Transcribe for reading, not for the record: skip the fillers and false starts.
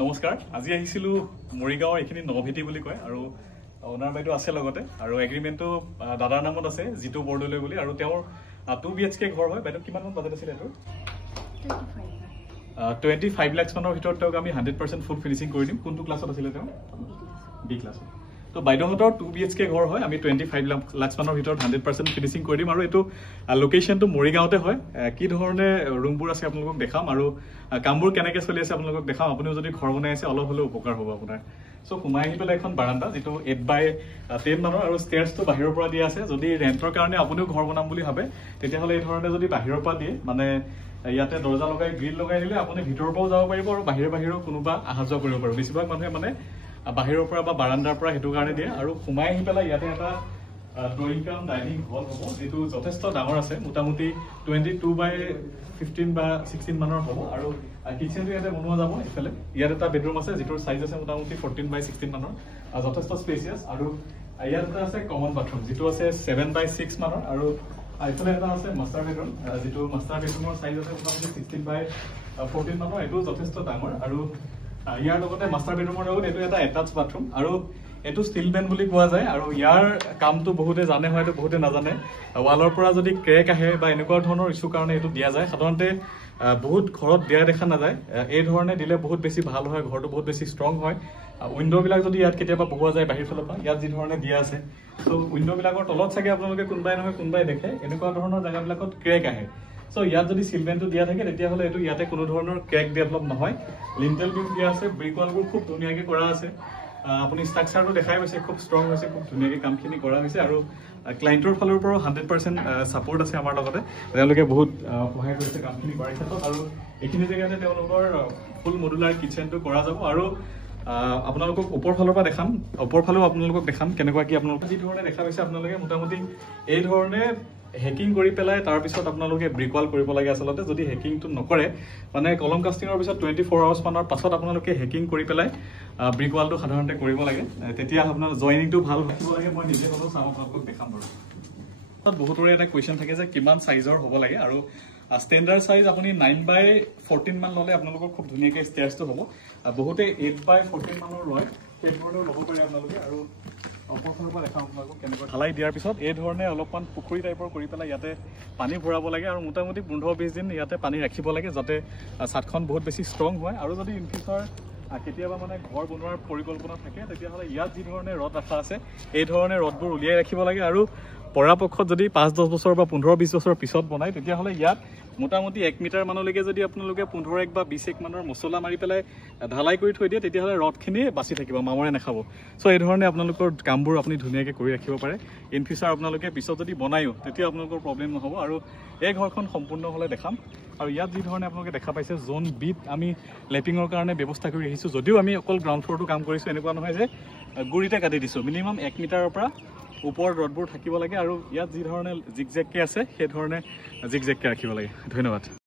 নমস্কাৰ আজি আহিছিলো মৰিগাঁৱৰ এখিনি নভেটি বুলি কয় আৰু ওনাৰ বাইদেউ আছে লগতে আৰু এগ্ৰিমেন্টটো দাদাৰ নামত আছে জিতু বৰদলৈ বুলি আৰু তেওঁৰ 2 BHK ঘৰ হয় বাইদেউ কিমান মান বাজেট আছিল এটো 25 lakhs মানৰ ভিতৰত তেওঁক আমি 100% ফুল ফিনিশিং কৰি দিম কোনটো ক্লাছত আছিল তেওঁ বি ক্লাছত তো বাইদেউহঁতৰ 2 BHK ঘৰ হয় আমি 25 lakhs মানৰ ভিতৰত 100% ফিনিশিং কৰি দিম আৰু এটো লোকেশনটো মৰিগাঁওতে হয় কি ধৰণে ৰুমবোৰ আছে আপোনালোকক দেখাম আৰু কামবোৰ কেনেকৈ চলি আছে আপোনালোকক দেখাম আপুনিও যদি ঘৰ বনাই আছে অলপ হলেও উপকাৰ হ'ব আপোনাৰ সো সোমাই আহি পেলাই এখন বাৰান্দা যেটো 8x10 মানৰ আৰু ষ্টেয়াৰছটো বাহিৰৰ পৰা দিয়া আছে যদি ৰেন্টৰ কাৰণে আপুনিও ঘৰ বনাম বুলি ভাবে তেতিয়া হলে এই ধৰণে যদি বাহিৰৰ পৰা দিয়ে মানে ইয়াতে দৰজা লগাই গ্ৰিল লগাই দিলে আপুনি ভিতৰৰ পৰাও যাব পাৰিব আৰু বাহিৰৰ কোনোবা আহা যোৱা কৰিব পাৰিব বেছিভাগ মানুহে মানে বাহিৰৰ পৰা বা বাৰান্দাৰ পৰা হেতু কাৰণে দিয়ে আৰু সোমাই আহি পেলাই ইয়াতে এটা ড্ৰয়িং কাম ডাইনিং হল হ'ব যেটো যথেষ্ট ডাঙৰ আছে মোটামুটি 22x15 বা 16 মানৰ হ'ব আৰু কিচেনটো ইয়াতে বনোৱা যাব ইফালে ইয়াত এটা বেডৰুম আছে যেটোৰ সাইজ আছে মোটামুটি 14x16 মানৰ যথেষ্ট স্পেচিয়াছ আৰু ইয়াত এটা আছে কমন বাথৰুম যেটো আছে 7x6 মানৰ আৰু ইফালে এটা আছে মাষ্টাৰ বেডৰুম যেটো মাষ্টাৰ বেডৰুমৰ সাইজ আছে মোটামুটি 16x14 মানৰ এটো যথেষ্ট ডাঙৰ আৰু ইয়াৰ লগতে মাষ্টাৰ বেডৰুমৰ লগত এটো এটা এটাচ বাথৰুম আৰু এটো ষ্টিল বেন বুলি কোৱা যায় আৰু ইয়াৰ কামটো বহুতে জানে হয়তো বহুতে নাজানে ওয়ালৰ পৰা যদি ক্ৰেক আহে বা এনেকুৱা ধৰণৰ ইস্যু কাৰণে এটো দিয়া যায় সাধাৰণতে বহুত ঘৰত দিয়া দেখা নাযায় এই ধৰণে দিলে বহুত বেছি ভাল হয় ঘৰটো বহুত বেছি ষ্ট্ৰং হয় উইন্ডো বিলাক যদি ইয়াত কেতিয়াবা বহুৱা যায় বাহিৰ ফালৰ পৰা ইয়াত যি ধৰণে দিয়া আছে সো উইন্ডো বিলাকৰ তলত চাগে আপোনালোকে কোনবাই দেখে এনেকুৱা ধৰণৰ জায়গাবিলাকত ক্ৰেক আহে সো ইয়াত যদি সিলভেন্টটো দিয়া থাকে তেতিয়া হলে এটো ইয়াতে কোনো ধৰণৰ ক্ৰেক ডেভেলপ নহয় লিন্টেল বিম দিয়া আছে ব্ৰিক ওয়ালবোৰ খুব ধুনীয়াকৈ কৰা আছে আপুনি স্ট্ৰাকচাৰটো দেখাই পাইছে খুব ষ্ট্ৰং হৈছে খুব ধুনীয়াকৈ কামখিনি কৰা হৈছে আৰু ক্লায়েন্টৰ ফালৰ পৰা 100% সাপোৰ্ট আছে আমাৰ লগতে তেওঁলোকে বহুত সহায় কৰিছে কামখিনি কৰাৰ ক্ষেত্ৰত আৰু এইখিনি জেগাতে তেওঁলোকৰ ফুল মডুলাৰ কিচেনটো কৰা যাব আৰু আপোনালোকক ওপৰ ফালৰ পৰা দেখাম ওপৰ ফালেও আপোনালোকক দেখাম কেনেকুৱা কি আপোনালোকে যি ধৰণে দেখা পাইছে আপোনালোকে মোটামুটি এই ধৰণে হেকিং কৰি পেলাই তাৰ পিছত আপোনালোকে ব্ৰিক ওয়াল কৰিব লাগে আসলতে যদি হেকিংটো নকৰে মানে কলম কাস্টিংৰ পিছত 24 আৱাৰ্ছ মানৰ পাছত আপোনালোকে হেকিং কৰি পেলাই ব্ৰিক ওয়ালটো সাধাৰণতে কৰিব লাগে তেতিয়া আপোনাৰ জয়েনিংটো ভাল হ'ব লাগে মই নিজে হলো চাম আপোনালোকক দেখাম বাৰু তাত বহুতৰে এটা কোৱেশ্চন থাকে যে কিমান সাইজৰ হ'ব লাগে আৰু স্ট্যান্ডাৰ্ড সাইজ আপুনি 9x14 মান ললে আপোনালোকৰ খুব ধুনীয়াকৈ ষ্টেয়াৰছটো হ'ব বহুতে 8x14 মানৰ লয় সেই ধৰণৰ ল'ব পাৰে আপোনালোকে আৰু অপৰখনৰ পৰা দেখাম আপোনালোকক কেনেকৈ ঢালাই দিয়াৰ পিছত এই ধৰণে অলপমান পুখুৰী টাইপৰ কৰি পেলাই ইয়াতে পানী ভৰাব লাগে আৰু মোটামুটি 15-20 দিন ইয়াতে পানী ৰাখিব লাগে যাতে ছাদখন বহুত বেছি ষ্ট্ৰং হয় আৰু যদি ইন ফিউচাৰ কেতিয়াবা মানে ঘৰ বনোৱাৰ পৰিকল্পনা থাকে তেতিয়াহ'লে ইয়াত যি ধৰণে ৰড ৰাখা আছে এই ধৰণে ৰডবোৰ উলিয়াই ৰাখিব লাগে আৰু পৰাপক্ষত যদি 5-10 বছৰ বা 15-20 বছৰ পিছত বনায় তেতিয়াহ'লে ইয়াত মোটামুটি 1 মিটাৰ মানলৈকে যদি আপোনালোকে 15 বা 20 মানৰ মছলা মাৰি পেলাই ঢালাই কৰি থৈ দিয়ে তেতিয়াহ'লে ৰডখিনি বাচি থাকিব মামৰে নাখাব সো এই ধৰণে আপোনালোকৰ কামবোৰ আপুনি ধুনীয়াকৈ কৰি ৰাখিব পাৰে ইন ফিউচাৰ আপোনালোকে পিছত যদি বনায়ো তেতিয়া আপোনালোকৰ প্ৰব্লেম নহ'ব আৰু এই ঘৰখন সম্পূৰ্ণ হ'লে দেখাম আৰু ইয়াত যি ধৰণে আপোনালোকে দেখা পাইছে জোন বিত আমি লেপিঙৰ কাৰণে ব্যৱস্থা কৰি ৰাখিছোঁ যদিও আমি অকল গ্ৰাউণ্ড ফ্ল'ৰটো কাম কৰিছোঁ এনেকুৱা নহয় যে গুৰিতে কাটি দিছোঁ মিনিমাম 1 মিটাৰৰ পৰা ওপৰত ৰডবোৰ থাকিব লাগে আৰু ইয়াত যি ধৰণে জিগজেগকৈ আছে সেই ধৰণে জিগজেগকৈ ৰাখিব লাগে ধন্যবাদ